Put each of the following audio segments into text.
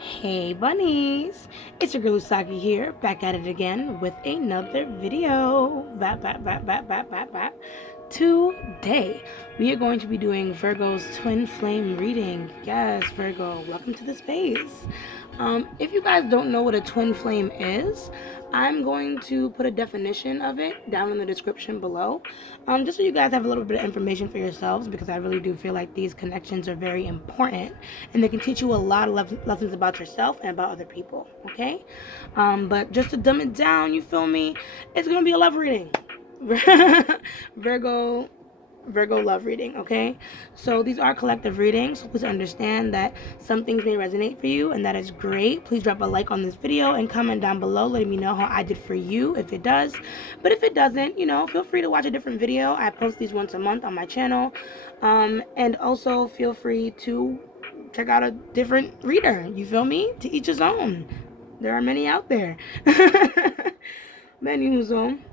Hey bunnies, it's your girl Usagi here, back at it again with another video. Today, we are going to be doing Virgo's twin flame reading. Yes, Virgo, welcome to the space. If you guys don't know what a twin flame is, I'm going to put a definition of it down in the description below, just so you guys have a little bit of information for yourselves, because I really do feel like these connections are very important and they can teach you a lot of lessons about yourself and about other people, okay? But just to dumb it down, you feel me? It's going to be a love reading. Virgo Virgo love reading, okay? So these are collective readings. Please understand that some things may resonate for you, and that is great. Please drop a like on this video and comment down below letting me know how I did for you if it does. But if it doesn't, feel free to watch a different video. I post these once a month on my channel. And also feel free to check out a different reader. You feel me? To each his own. There are many out there. Many who's on.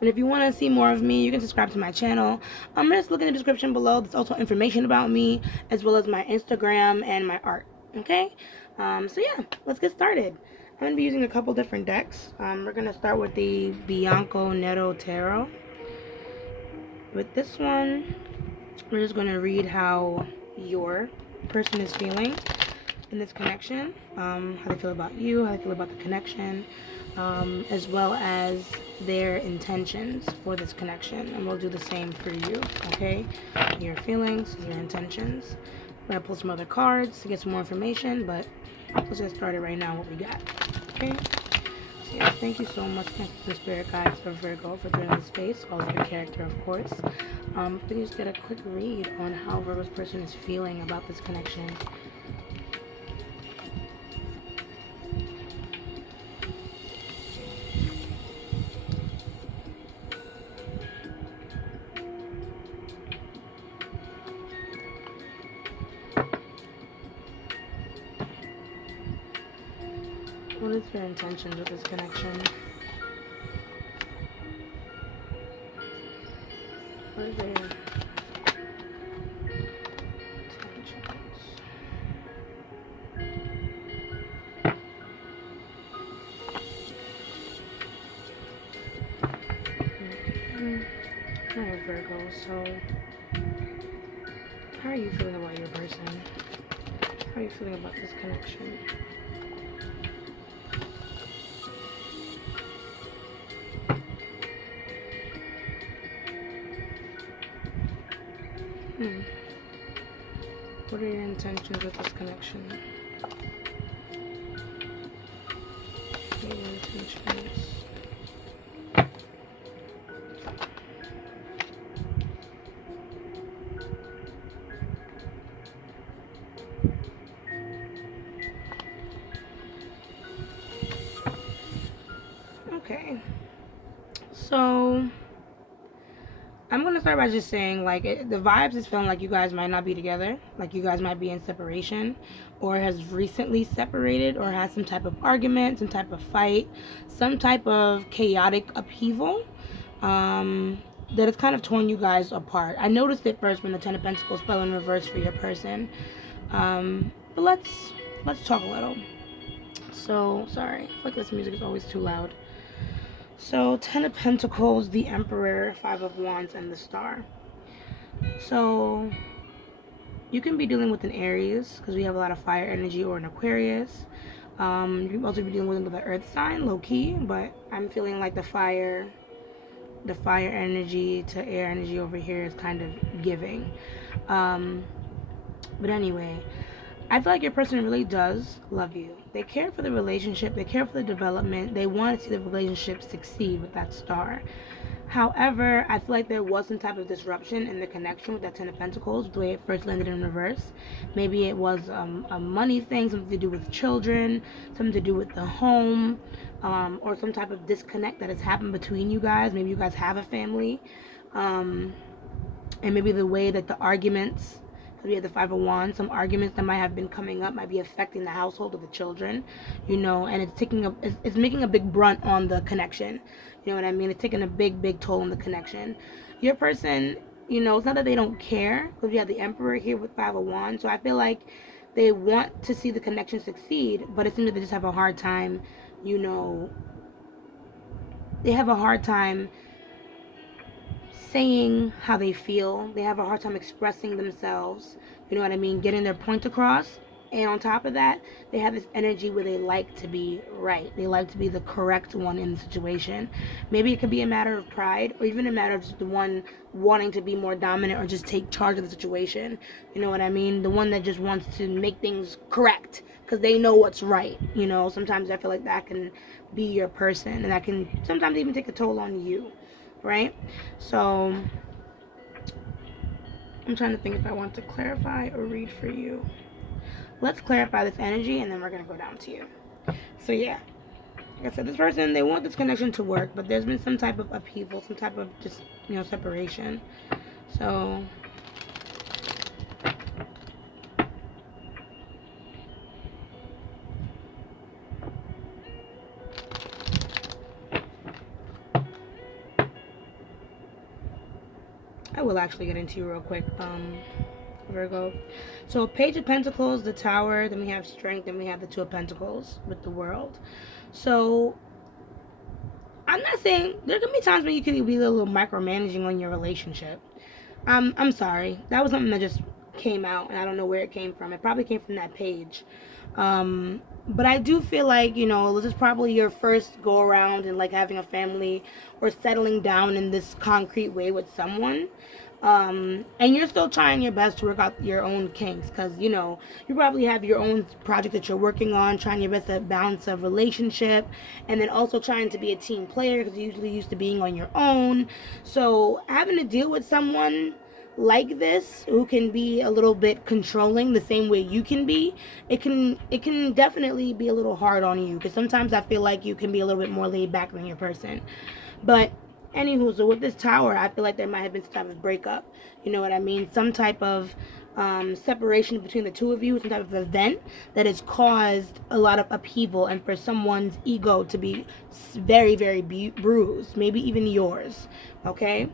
And if you want to see more of me, you can subscribe to my channel. Just look in the description below. There's also information about me, as well as my Instagram and my art. Okay? So yeah, let's get started. I'm going to be using a couple different decks. We're going to start with the Bianco Nero Tarot. With this one, we're just going to read how your person is feeling in this connection, how they feel about you, how they feel about the connection, as well as their intentions for this connection. And we'll do the same for you, okay? Your feelings, your intentions. I'm going to pull some other cards to get some more information, but let's get started right now what we got, okay? So yes, thank you so much to the spirit guides for Virgo for joining the space, all of your character, of course. If we just get a quick read on how Virgo's person is feeling about this connection. What is your intentions with this connection? What is their intentions? Okay. Alright, Virgo, so how are you feeling about your person? How are you feeling about this connection? What are your intentions with this connection? What are your intentions? Okay. So I'm going to start by just saying, like, the vibes is feeling like you guys might not be together. Like, you guys might be in separation, or has recently separated, or has some type of argument, some type of fight, some type of chaotic upheaval that has kind of torn you guys apart. I noticed it first when the Ten of Pentacles fell in reverse for your person. But let's talk a little. So, sorry. I feel like this music is always too loud. So, Ten of Pentacles, the Emperor, Five of Wands, and the Star. So, you can be dealing with an Aries, because we have a lot of fire energy, or an Aquarius. You can also be dealing with an Earth sign, low-key, but I'm feeling like the fire energy to air energy over here is kind of giving. But anyway, I feel like your person really does love you. They care for the relationship. They care for the development. They want to see the relationship succeed with that star. However, I feel like there was some type of disruption in the connection with that Ten of Pentacles, the way it first landed in reverse. Maybe it was a money thing, something to do with children, something to do with the home, or some type of disconnect that has happened between you guys. Maybe you guys have a family. And maybe the way that the arguments, because we have the Five of Wands, some arguments that might have been coming up might be affecting the household of the children, and it's making a big brunt on the connection. You know what I mean? It's taking a big toll on the connection. Your person, it's not that they don't care, because we have the Emperor here with Five of Wands. So I feel like They want to see the connection succeed, but it seems that they just have a hard time, you know, they have a hard time saying how they feel. They have a hard time expressing themselves. You know what I mean? Getting their point across. And on top of that, they have this energy where they like to be right. They like to be the correct one in the situation. Maybe it could be a matter of pride, or even a matter of just the one wanting to be more dominant or just take charge of the situation. You know what I mean? The one that just wants to make things correct because they know what's right. You know, sometimes I feel like that can be your person, and that can sometimes even take a toll on you, right? So I'm trying to think if I want to clarify or read for you. Let's clarify this energy, and then we're going to go down to you. So yeah, like I said, this person, they want this connection to work, but there's been some type of upheaval, some type of just, separation. So I will actually get into you real quick, Virgo. So Page of Pentacles, the Tower, then we have Strength, then we have the Two of Pentacles with the World. So I'm not saying, there can be times when you can be a little micromanaging on your relationship. I'm sorry. That was something that just came out, and I don't know where it came from. It probably came from that page. But I do feel like, this is probably your first go around and like having a family or settling down in this concrete way with someone. And you're still trying your best to work out your own kinks because, you probably have your own project that you're working on, trying your best to balance a relationship, and then also trying to be a team player because you're usually used to being on your own. So having to deal with someone like this who can be a little bit controlling the same way you can be, it can definitely be a little hard on you because sometimes I feel like you can be a little bit more laid back than your person. But anywho, so with this Tower, I feel like there might have been some type of breakup. You know what I mean? Some type of separation between the two of you, some type of event that has caused a lot of upheaval, and for someone's ego to be very, very bruised, maybe even yours. Okay.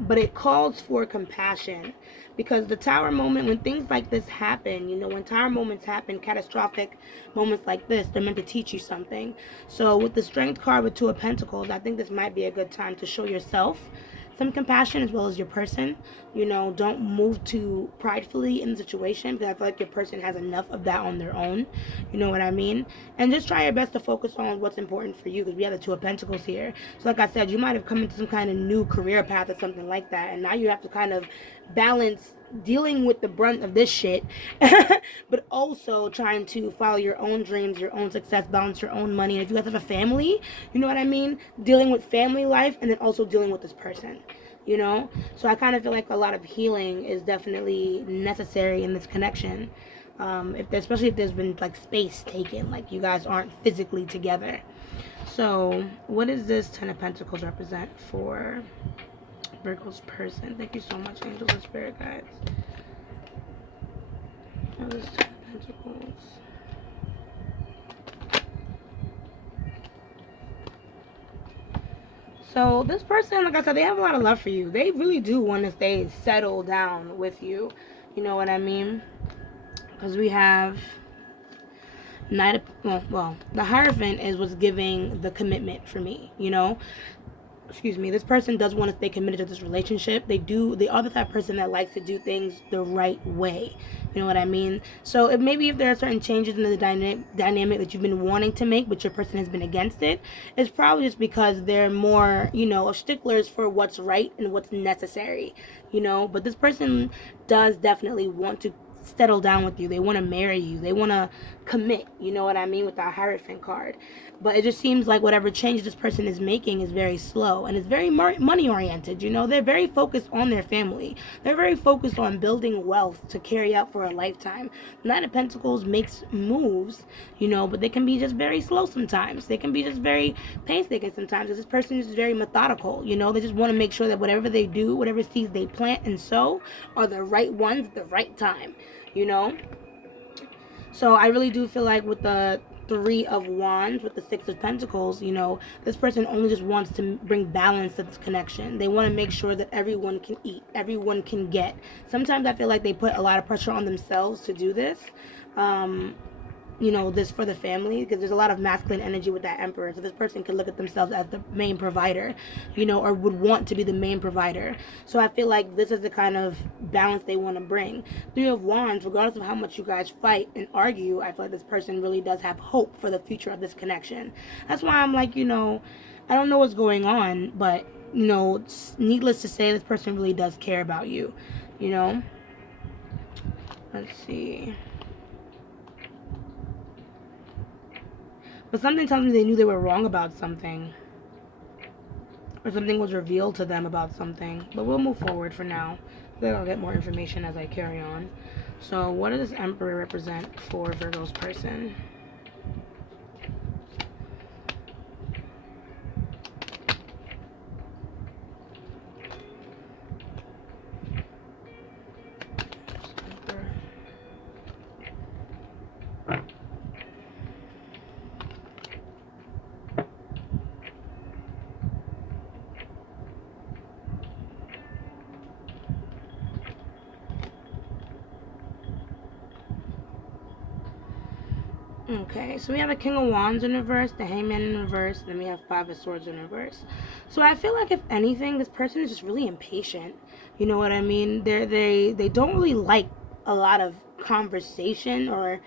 But it calls for compassion because the Tower moment, when things like this happen, when Tower moments happen, catastrophic moments like this, they're meant to teach you something. So with the Strength card with Two of Pentacles, I think this might be a good time to show yourself some compassion as well as your person. Don't move too pridefully in the situation because I feel like your person has enough of that on their own. You know what I mean? And just try your best to focus on what's important for you because we have the Two of Pentacles here. So like I said, you might have come into some kind of new career path or something like that, and now you have to kind of balance dealing with the brunt of this shit but also trying to follow your own dreams, your own success, balance your own money. And if you guys have a family, you know what I mean, dealing with family life and then also dealing with this person. So I kind of feel like a lot of healing is definitely necessary in this connection, especially if there's been like space taken, like you guys aren't physically together. So what does this Ten of Pentacles represent for Virgo's person? Thank you so much, angels and spirit guides. What is Ten of Pentacles? So this person, like I said, they have a lot of love for you. They really do want to stay settled down with you. You know what I mean? Because we have Knight of, well, the Hierophant is what's giving the commitment for me. This person does want to stay committed to this relationship. They are the type of person that likes to do things the right way. You know what I mean? So maybe if there are certain changes in the dynamic that you've been wanting to make, but your person has been against it, it's probably just because they're more, sticklers for what's right and what's necessary. But this person does definitely want to settle down with you. They want to marry you. They want to commit. You know what I mean? With that Hierophant card. But it just seems like whatever change this person is making is very slow and it's very money oriented. They're very focused on their family. They're very focused on building wealth to carry out for a lifetime. Knight of Pentacles makes moves, but they can be just very slow sometimes. They can be just very painstaking sometimes. This person is very methodical. They just want to make sure that whatever they do, whatever seeds they plant and sow are the right ones at the right time. So I really do feel like with the Three of Wands with the Six of Pentacles, you know, this person only just wants to bring balance to this connection. They want to make sure that everyone can eat, everyone can get. Sometimes I feel like they put a lot of pressure on themselves to do this. You know, this for the family, because there's a lot of masculine energy with that Emperor. So this person could look at themselves as the main provider, you know, or would want to be the main provider. So I feel like this is the kind of balance they want to bring. Three of Wands, regardless of how much you guys fight and argue, I feel like this person really does have hope for the future of this connection. That's why I'm like, you know, I don't know what's going on, but, you know, needless to say, this person really does care about you, you know. Let's see. But something tells me they knew they were wrong about something. Or something was revealed to them about something. But we'll move forward for now. Then I'll get more information as I carry on. So what does this Emperor represent for Virgo's person? Okay, so we have a King of Wands in reverse, the Hangman in reverse, and then we have Five of Swords in reverse. So I feel like if anything, this person is just really impatient. You know what I mean? They don't really like a lot of conversation, or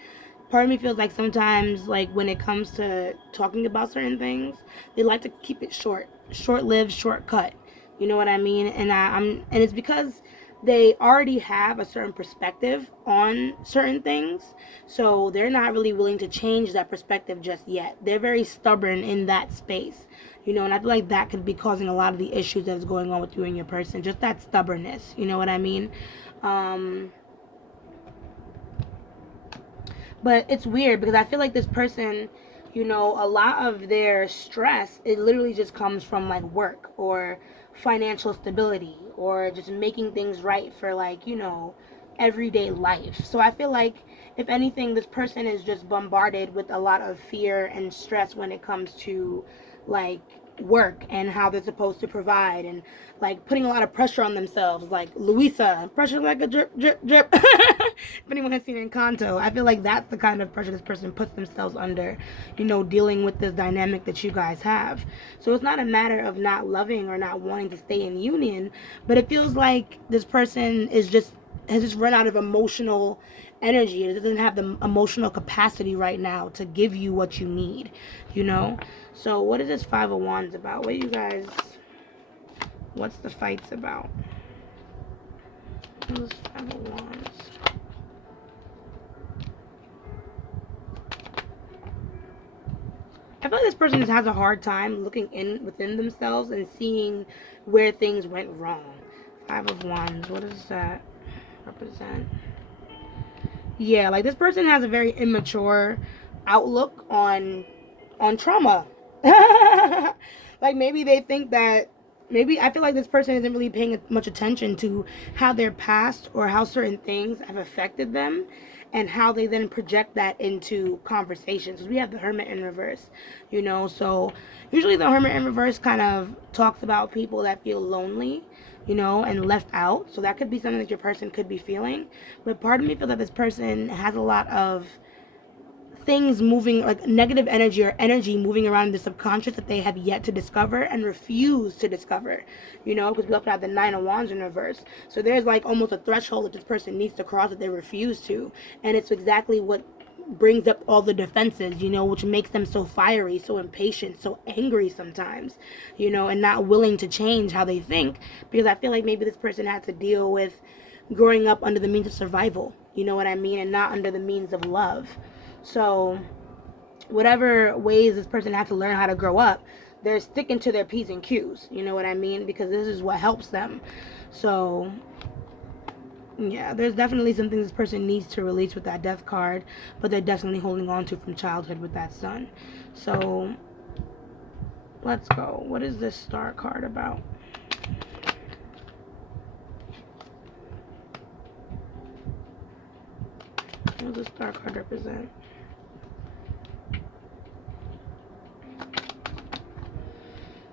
part of me feels like sometimes, like when it comes to talking about certain things, they like to keep it short-lived, shortcut. You know what I mean? And it's because they already have a certain perspective on certain things, so they're not really willing to change that perspective just yet. They're very stubborn in that space, you know, and I feel like that could be causing a lot of the issues that's going on with you and your person, just that stubbornness, you know what I mean? But it's weird because I feel like this person, you know, a lot of their stress, it literally just comes from like work or financial stability or just making things right for, like, you know, everyday life. So I feel like if anything, this person is just bombarded with a lot of fear and stress when it comes to like work and how they're supposed to provide, and like putting a lot of pressure on themselves, like Louisa, pressure like a drip drip drip. If anyone has seen Encanto, I feel like that's the kind of pressure this person puts themselves under, you know, dealing with this dynamic that you guys have. So it's not a matter of not loving or not wanting to stay in union, but it feels like this person has just run out of emotional energy. It doesn't have the emotional capacity right now to give you what you need, you know. So what is this Five of Wands about? What do you guys, what's the fights about? What is Five of Wands? I feel like this person just has a hard time looking in within themselves and seeing where things went wrong. Five of Wands, what does that represent? Yeah, like this person has a very immature outlook on trauma. Like maybe they think that, maybe I feel like this person isn't really paying much attention to how their past or how certain things have affected them, and how they then project that into conversations. We have the Hermit in reverse, you know, so usually the Hermit in reverse kind of talks about people that feel lonely, you know, and left out. So that could be something that your person could be feeling. But part of me feels that this person has a lot of things moving, like negative energy or energy moving around in the subconscious that they have yet to discover and refuse to discover, you know, because we also have the Nine of Wands in reverse. So there's like almost a threshold that this person needs to cross that they refuse to, and it's exactly what brings up all the defenses, you know, which makes them so fiery, so impatient, so angry sometimes, you know, and not willing to change how they think, because I feel like maybe this person had to deal with growing up under the means of survival, you know what I mean, and not under the means of love. So whatever ways this person has to learn how to grow up, they're sticking to their P's and Q's, you know what I mean, because this is what helps them. So yeah, there's definitely some things this person needs to release with that Death card, but they're definitely holding on to from childhood with that Sun. So let's go. What is this Star card about? What does the Star card represent?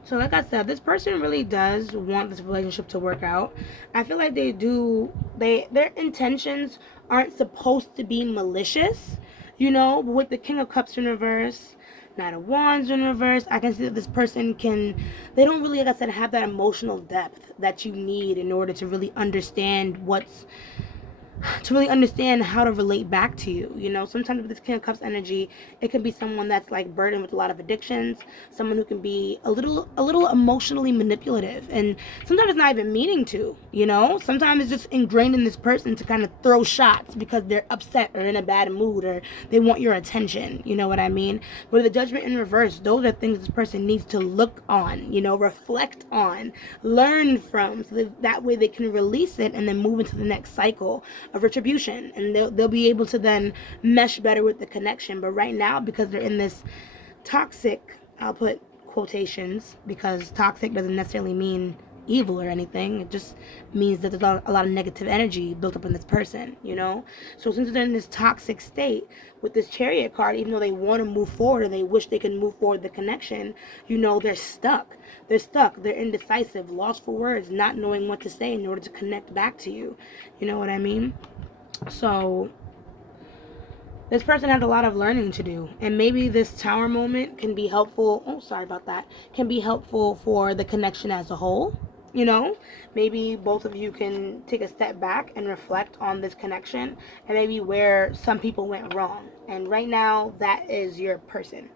So like I said, this person really does want this relationship to work out. I feel like they do. Their intentions aren't supposed to be malicious, but with the King of Cups in reverse, Knight of Wands in reverse, I can see that this person can. They don't really, like I said, have that emotional depth that you need in order to really understand how to relate back to you. Sometimes with this King of Cups energy, it can be someone that's like burdened with a lot of addictions, someone who can be a little emotionally manipulative, and sometimes it's not even meaning to. Sometimes it's just ingrained in this person to kind of throw shots because they're upset or in a bad mood or they want your attention. You know what I mean? But the Judgment in reverse, those are things this person needs to look on, reflect on, learn from, so that way they can release it and then move into the next cycle of retribution, and they'll be able to then mesh better with the connection. But right now, because they're in this toxic, I'll put quotations, because toxic doesn't necessarily mean evil or anything. It just means that there's a lot of negative energy built up in this person. So since they're in this toxic state with this Chariot card, even though they want to move forward and they wish they can move forward the connection, they're stuck. They're indecisive, lost for words, not knowing what to say in order to connect back to you. You know what I mean? So this person has a lot of learning to do, and maybe this Tower moment can be helpful. Oh, sorry about that. Can be helpful for the connection as a whole. Maybe both of you can take a step back and reflect on this connection and maybe where some people went wrong. And right now, that is your person.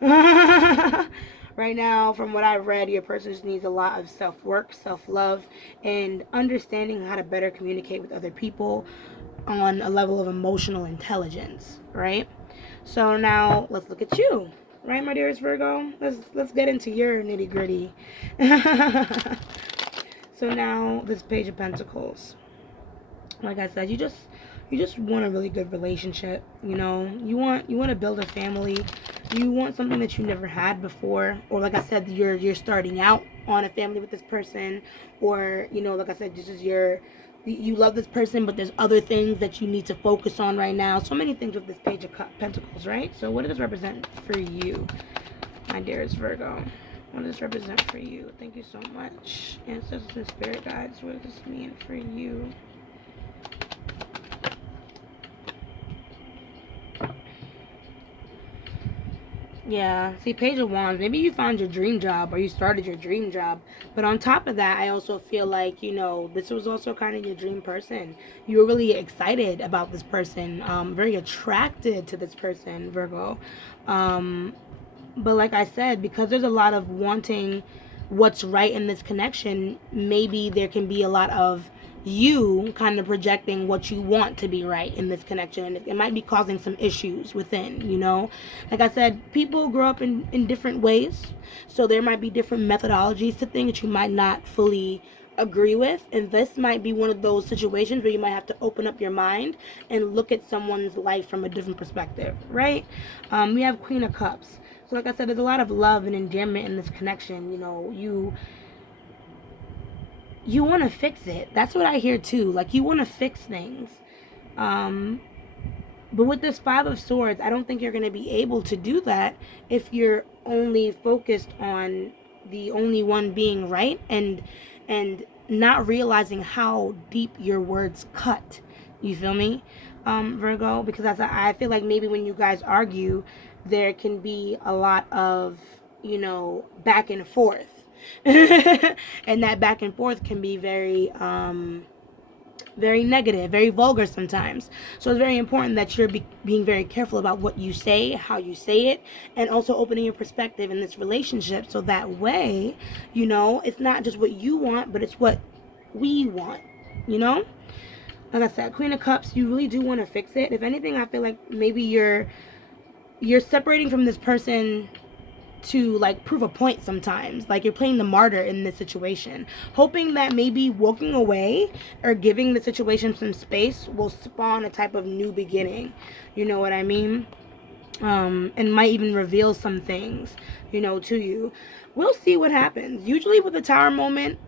Right now, from what I've read, your person just needs a lot of self-work, self-love, and understanding how to better communicate with other people on a level of emotional intelligence, right? So now let's look at you, right, my dearest Virgo? Let's get into your nitty gritty. So now this Page of Pentacles. Like I said, you just want a really good relationship. You want to build a family. You want something that you never had before, or like I said, you're starting out on a family with this person, or like I said, this is you love this person, but there's other things that you need to focus on right now. So many things with this Page of Pentacles, right? So what does this represent for you, my dearest Virgo? What does this represent for you? Thank you so much. Ancestors and spirit guides, what does this mean for you? Yeah, see, Page of Wands, maybe you found your dream job or you started your dream job. But on top of that, I also feel like, this was also kind of your dream person. You were really excited about this person, very attracted to this person, Virgo. But like I said, because there's a lot of wanting what's right in this connection, maybe there can be a lot of you kind of projecting what you want to be right in this connection, and it might be causing some issues within. Like I said, people grow up in different ways, so there might be different methodologies to things that you might not fully agree with, and this might be one of those situations where you might have to open up your mind and look at someone's life from a different perspective, right? We have Queen of Cups. So like I said, there's a lot of love and endearment in this connection. You want to fix it. That's what I hear too. Like, you want to fix things. But with this Five of Swords, I don't think you're going to be able to do that if you're only focused on the only one being right, and not realizing how deep your words cut. You feel me, Virgo? Because I feel like maybe when you guys argue, there can be a lot of, back and forth. And that back and forth can be very very negative, very vulgar sometimes. So it's very important that you're being very careful about what you say, how you say it, and also opening your perspective in this relationship, so that way, it's not just what you want, but it's what we want. Like I said, Queen of Cups, you really do want to fix it. If anything, I feel like maybe you're separating from this person to like prove a point sometimes. Like, you're playing the martyr in this situation, hoping that maybe walking away or giving the situation some space will spawn a type of new beginning. You know what I mean? And might even reveal some things, to you. We'll see what happens. Usually with the Tower moment,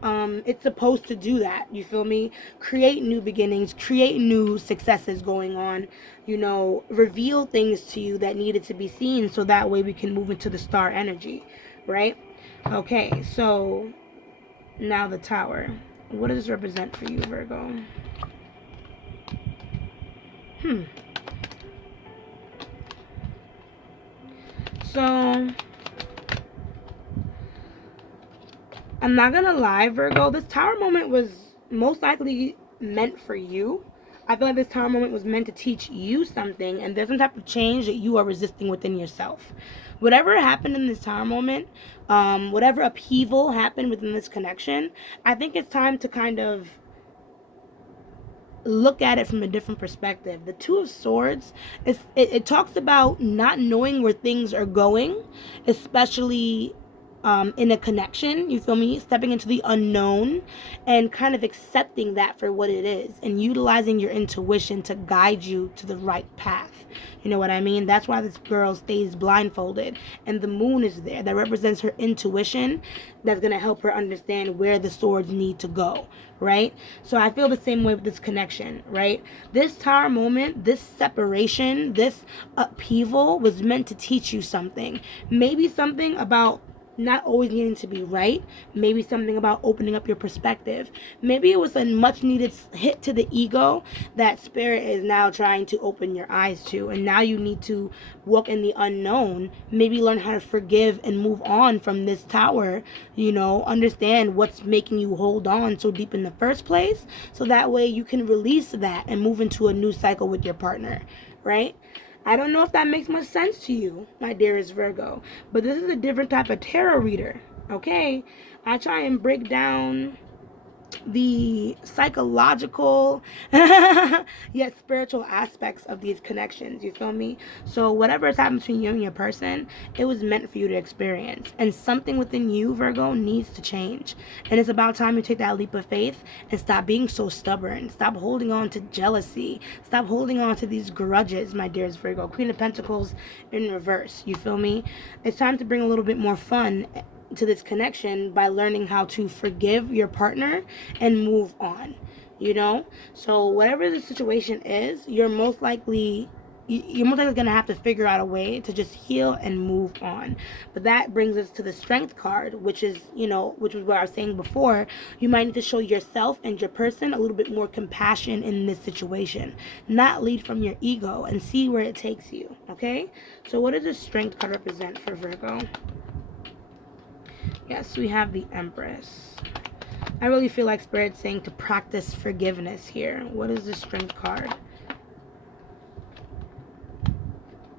it's supposed to do that. You feel me? Create new beginnings, create new successes going on, reveal things to you that needed to be seen, so that way we can move into the star energy, right? Okay, so now the Tower. What does this represent for you, Virgo? So, I'm not gonna lie, Virgo, this Tower moment was most likely meant for you. I feel like this Tower moment was meant to teach you something, and there's some type of change that you are resisting within yourself. Whatever happened in this Tower moment, whatever upheaval happened within this connection, I think it's time to kind of look at it from a different perspective. The Two of Swords, it talks about not knowing where things are going, especially in a connection, you feel me? Stepping into the unknown and kind of accepting that for what it is and utilizing your intuition to guide you to the right path. You know what I mean? That's why this girl stays blindfolded. And the moon is there. That represents her intuition. That's going to help her understand where the swords need to go, right? So I feel the same way with this connection, right? This Tower moment, this separation, this upheaval was meant to teach you something. Maybe something about not always needing to be right. Maybe something about opening up your perspective. Maybe it was a much needed hit to the ego that spirit is now trying to open your eyes to. And now you need to walk in the unknown. Maybe learn how to forgive and move on from this tower. You know, understand what's making you hold on so deep in the first place. So that way you can release that and move into a new cycle with your partner, right? I don't know if that makes much sense to you, my dearest Virgo, but this is a different type of tarot reader, okay? I try and break down the psychological yet spiritual aspects of these connections, you feel me? So whatever has happened between you and your person, it was meant for you to experience, and something within you, Virgo, needs to change. And it's about time you take that leap of faith and stop being so stubborn. Stop holding on to jealousy. Stop holding on to these grudges, my dearest Virgo. Queen of Pentacles in reverse, you feel me? It's time to bring a little bit more fun to this connection by learning how to forgive your partner and move on, you know? So whatever the situation is, you're most likely going to have to figure out a way to just heal and move on. But that brings us to the Strength card, which is, you know, which was what I was saying before. You might need to show yourself and your person a little bit more compassion in this situation, not lead from your ego, and see where it takes you, okay? So what does the Strength card represent for Virgo? Yes, we have the Empress. I really feel like Spirit's saying to practice forgiveness here. What is the Strength card?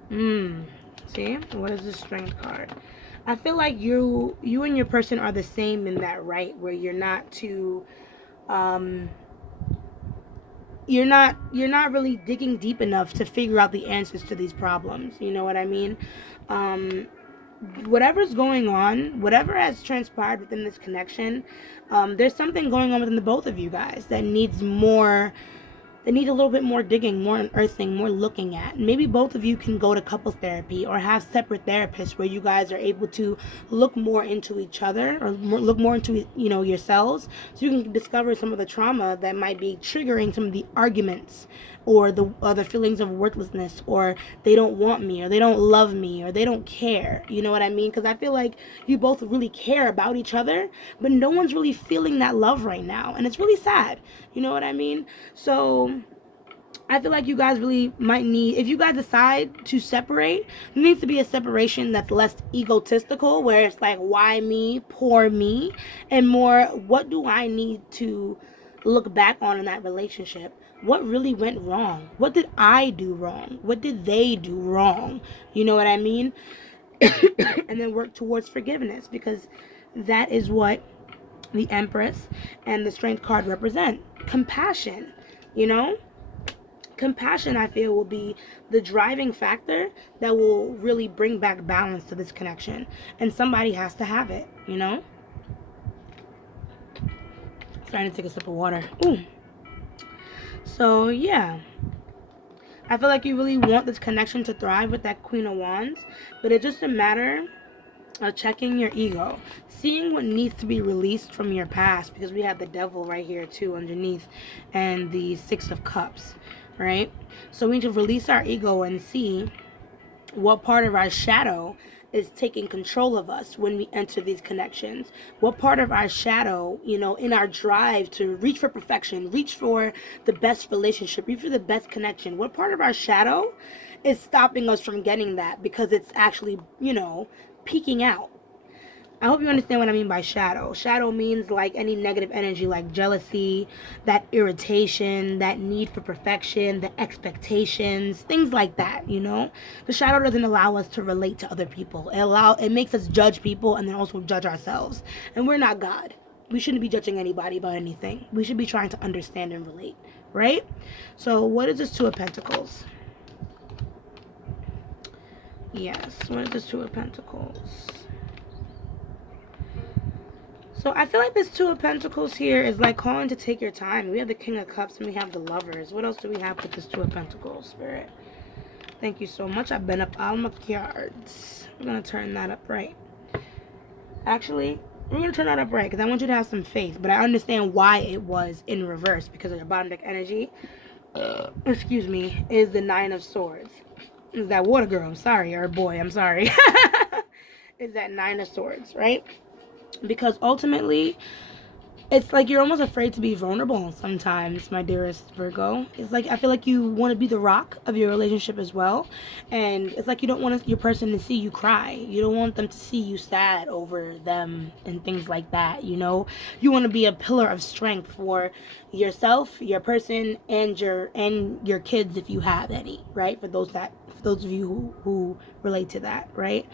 See? What is the Strength card? I feel like you and your person are the same in that, right? Where you're not too you're not really digging deep enough to figure out the answers to these problems. You know what I mean? Whatever's going on, whatever has transpired within this connection, there's something going on within the both of you guys that needs more. They need a little bit more digging, more unearthing, more looking at. Maybe both of you can go to couples therapy or have separate therapists where you guys are able to look more into each other or look more into, you know, yourselves, so you can discover some of the trauma that might be triggering some of the arguments or the feelings of worthlessness, or they don't want me, or they don't love me, or they don't care. You know what I mean? Because I feel like you both really care about each other, but no one's really feeling that love right now, and it's really sad. You know what I mean? So I feel like you guys really might need, if you guys decide to separate, there needs to be a separation that's less egotistical, where it's like, why me, poor me, and more, what do I need to look back on in that relationship? What really went wrong? What did I do wrong? What did they do wrong? You know what I mean? And then work towards forgiveness, because that is what the Empress and the Strength card represent. Compassion, you know? Compassion, I feel, will be the driving factor that will really bring back balance to this connection. And somebody has to have it, you know? Trying to take a sip of water. Ooh. So, yeah. I feel like you really want this connection to thrive with that Queen of Wands. But it's just a matter of checking your ego. Seeing what needs to be released from your past. Because we have the Devil right here, too, underneath. And the Six of Cups. Right? So we need to release our ego and see What part of our shadow is taking control of us when we enter these connections? What part of our shadow, in our drive to reach for perfection, reach for the best relationship, reach for the best connection, what part of our shadow is stopping us from getting that because it's actually, peeking out? I hope you understand what I mean by shadow. Shadow means like any negative energy, like jealousy, that irritation, that need for perfection, the expectations, things like that, The shadow doesn't allow us to relate to other people. It makes us judge people and then also judge ourselves. And we're not God. We shouldn't be judging anybody about anything. We should be trying to understand and relate, right? So what is this Two of Pentacles? Yes, what is this Two of Pentacles? So I feel like this Two of Pentacles here is like calling to take your time. We have the King of Cups and we have the Lovers. What else do we have with this Two of Pentacles, Spirit? Thank you so much. I've been up all my cards. We're going to turn that up right. Actually, we're going to turn that up right because I want you to have some faith. But I understand why it was in reverse because of your bottom deck energy. Excuse me, is the Nine of Swords. Is that water girl? I'm sorry. Or boy, I'm sorry. Is that Nine of Swords, right? Because ultimately, it's like you're almost afraid to be vulnerable sometimes, my dearest Virgo. It's like I feel like you want to be the rock of your relationship as well. And it's like you don't want your person to see you cry. You don't want them to see you sad over them and things like that, You want to be a pillar of strength for yourself, your person, and your kids if you have any, right? For those of you who relate to that, right?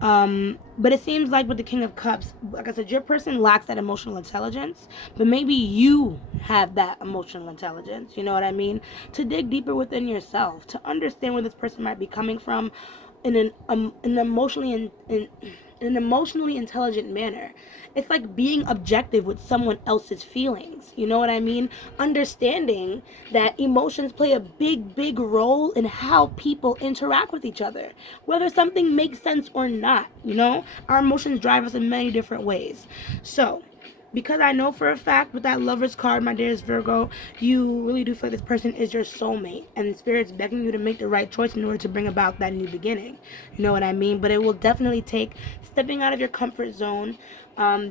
But it seems like with the King of Cups, like I said, your person lacks that emotional intelligence, but maybe you have that emotional intelligence, you know what I mean? To dig deeper within yourself, to understand where this person might be coming from in an emotionally in an emotionally intelligent manner. It's like being objective with someone else's feelings. You know what I mean? Understanding that emotions play a big role in how people interact with each other. Whether something makes sense or not, Our emotions drive us in many different ways. So, because I know for a fact with that Lover's card, my dearest Virgo, you really do feel like this person is your soulmate. And Spirit's begging you to make the right choice in order to bring about that new beginning. You know what I mean? But it will definitely take stepping out of your comfort zone,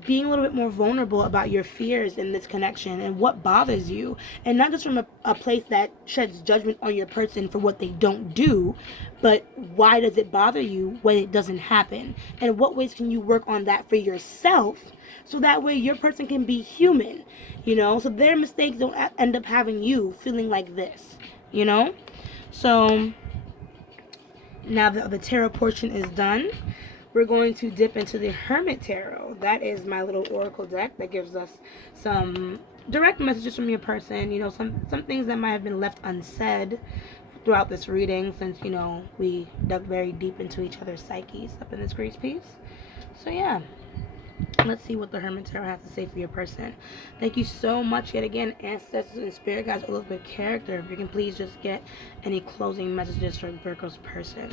being a little bit more vulnerable about your fears in this connection and what bothers you. And not just from a place that sheds judgment on your person for what they don't do, but why does it bother you when it doesn't happen? And what ways can you work on that for yourself so that way your person can be human, so their mistakes don't end up having you feeling like this, So now that the tarot portion is done, we're going to dip into the Hermit Tarot. That is my little oracle deck that gives us some direct messages from your person, some things that might have been left unsaid throughout this reading since, we dug very deep into each other's psyches up in this grease piece. So yeah, let's see what the Hermit Tarot has to say for your person. Thank you so much yet again, ancestors and spirit guides all over character. If you can please just get any closing messages for Virgo's person.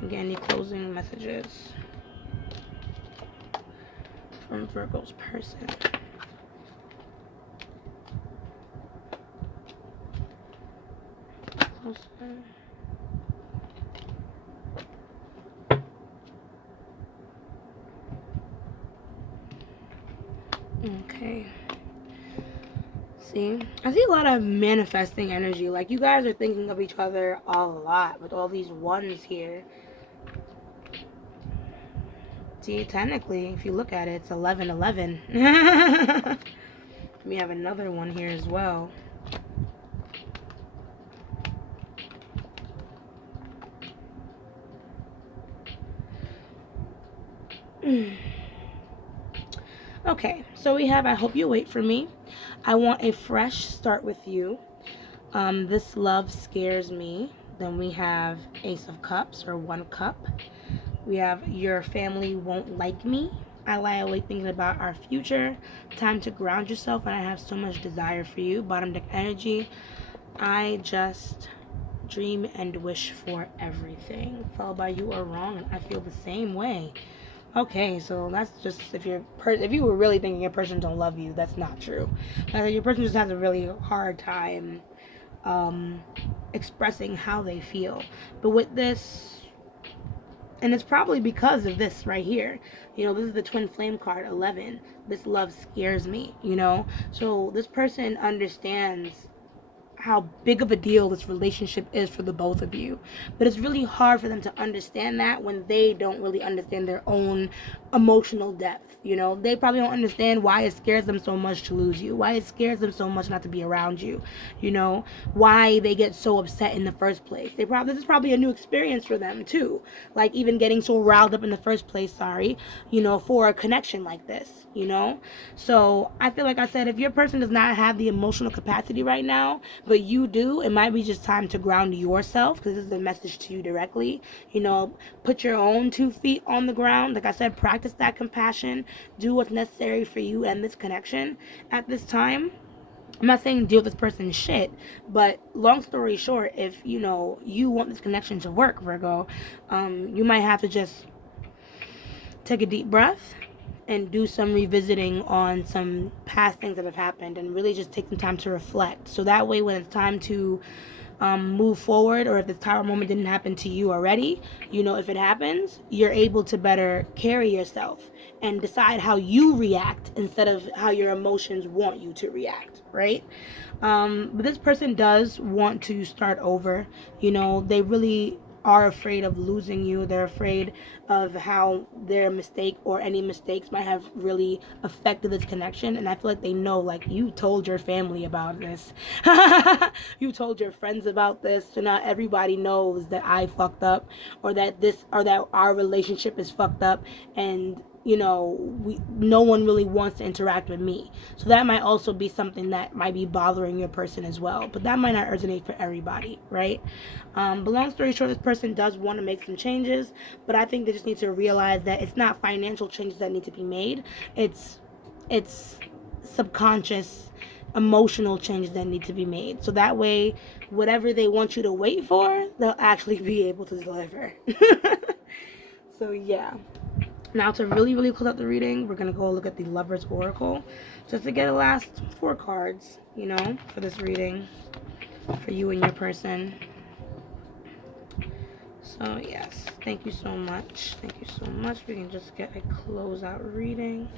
And get any closing messages from Virgo's person. Okay. See, I see a lot of manifesting energy. Like you guys are thinking of each other a lot with all these ones here. See, technically, if you look at it, it's 11-11. We have another one here as well. Okay, so we have I hope you wait for me. I want a fresh start with you. This love scares me. Then we have Ace of Cups or 1 cup. We have your family won't like me. I lie awake thinking about our future. Time to ground yourself, and I have so much desire for you. Bottom deck energy. I just dream and wish for everything. Followed by you are wrong, and I feel the same way. Okay, so that's just if you were really thinking your person don't love you, that's not true. Your person just has a really hard time expressing how they feel. But with this And it's probably because of this right here. This is the twin flame card, 11. This love scares me, So this person understands how big of a deal this relationship is for the both of you. But it's really hard for them to understand that when they don't really understand their own emotional depth. They probably don't understand why it scares them so much to lose you, why it scares them so much not to be around you, why they get so upset in the first place. This is probably a new experience for them too. Like even getting so riled up in the first place, for a connection like this. So I feel like I said, if your person does not have the emotional capacity right now, but you do, it might be just time to ground yourself, because this is a message to you directly. Put your own 2 feet on the ground. Like I said, practice that compassion. Do what's necessary for you and this connection at this time. I'm not saying deal with this person's shit, but long story short, if you want this connection to work, Virgo, you might have to just take a deep breath and do some revisiting on some past things that have happened, and really just take some time to reflect. So that way, when it's time to move forward, or if this tower moment didn't happen to you already, if it happens, you're able to better carry yourself and decide how you react instead of how your emotions want you to react, right? But this person does want to start over. They really are afraid of losing you. They're afraid of how their mistake or any mistakes might have really affected this connection. And I feel like they know, like, you told your family about this. You told your friends about this. So now everybody knows that I fucked up, or that our relationship is fucked up, and no one really wants to interact with me. So that might also be something that might be bothering your person as well. But that might not resonate for everybody, right? But long story short, this person does want to make some changes, but I think they just need to realize that it's not financial changes that need to be made. It's subconscious, emotional changes that need to be made. So that way, whatever they want you to wait for, they'll actually be able to deliver. So yeah. Now, to really, really close out the reading, we're going to go look at the Lover's Oracle, just to get the last 4 cards, for this reading, for you and your person. So, yes, thank you so much. Thank you so much. We can just get a closeout reading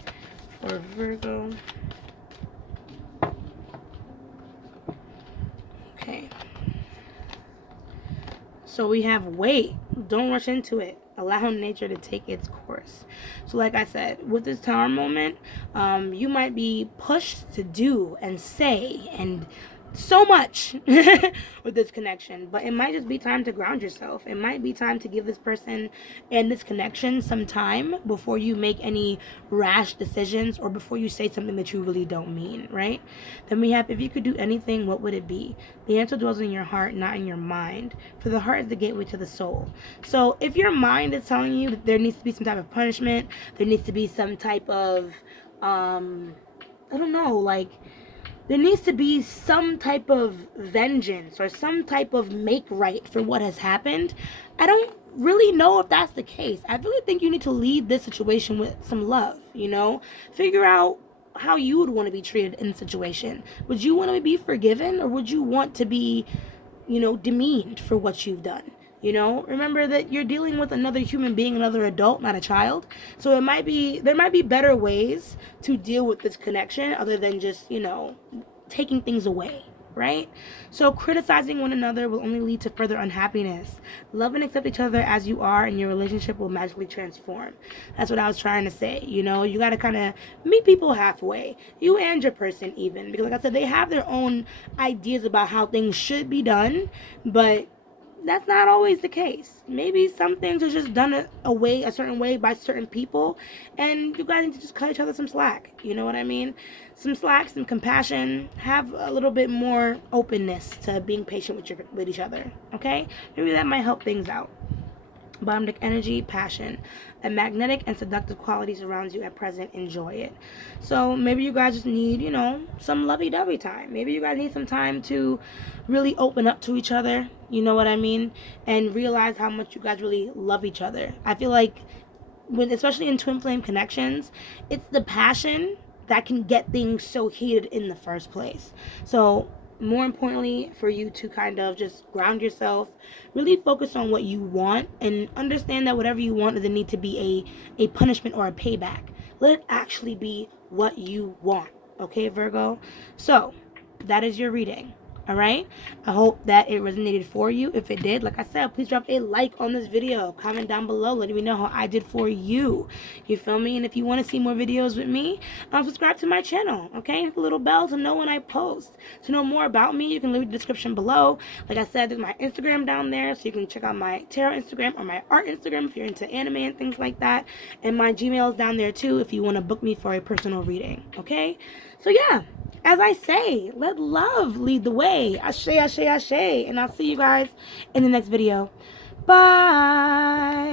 for Virgo. Okay. So we have wait. Don't rush into it. Allow nature to take its course. So like I said, with this tower moment, you might be pushed to do and say and so much with this connection, but it might just be time to ground yourself. It might be time to give this person and this connection some time before you make any rash decisions, or before you say something that you really don't mean, right? Then we have, if you could do anything, what would it be? The answer dwells in your heart, not in your mind, for the heart is the gateway to the soul. So if your mind is telling you that there needs to be some type of punishment, there needs to be some type of I don't know, like, there needs to be some type of vengeance or some type of make right for what has happened, I don't really know if that's the case. I really think you need to lead this situation with some love, Figure out how you would want to be treated in the situation. Would you want to be forgiven, or would you want to be, demeaned for what you've done? Remember that you're dealing with another human being, another adult, not a child. So there might be better ways to deal with this connection other than just, taking things away, right? So criticizing one another will only lead to further unhappiness. Love and accept each other as you are, and your relationship will magically transform. That's what I was trying to say. You got to kind of meet people halfway, you and your person even, because like I said, they have their own ideas about how things should be done, but that's not always the case. Maybe some things are just done a certain way by certain people, and you guys need to just cut each other some slack. You know what I mean? Some slack, some compassion. Have a little bit more openness to being patient with each other. Okay? Maybe that might help things out. Bottom deck energy, passion. A magnetic and seductive quality surrounds you at present. Enjoy it. So maybe you guys just need, some lovey-dovey time. Maybe you guys need some time to really open up to each other, you know what I mean? And realize how much you guys really love each other. I feel like, especially in twin flame connections, it's the passion that can get things so heated in the first place. So more importantly, for you to kind of just ground yourself, really focus on what you want, and understand that whatever you want doesn't need to be a punishment or a payback. Let it actually be what you want. Okay, Virgo? So, that is your reading. All right. I hope that it resonated for you. If it did, like I said, please drop a like on this video. Comment down below, letting me know how I did for you. You feel me? And if you want to see more videos with me, subscribe to my channel. Okay, hit the little bell to know when I post. To know more about me, you can leave the description below. Like I said, there's my Instagram down there, so you can check out my tarot Instagram or my art Instagram if you're into anime and things like that. And my Gmail is down there too if you want to book me for a personal reading. Okay, so yeah. As I say, let love lead the way. Ashe, ashe, ashe. And I'll see you guys in the next video. Bye.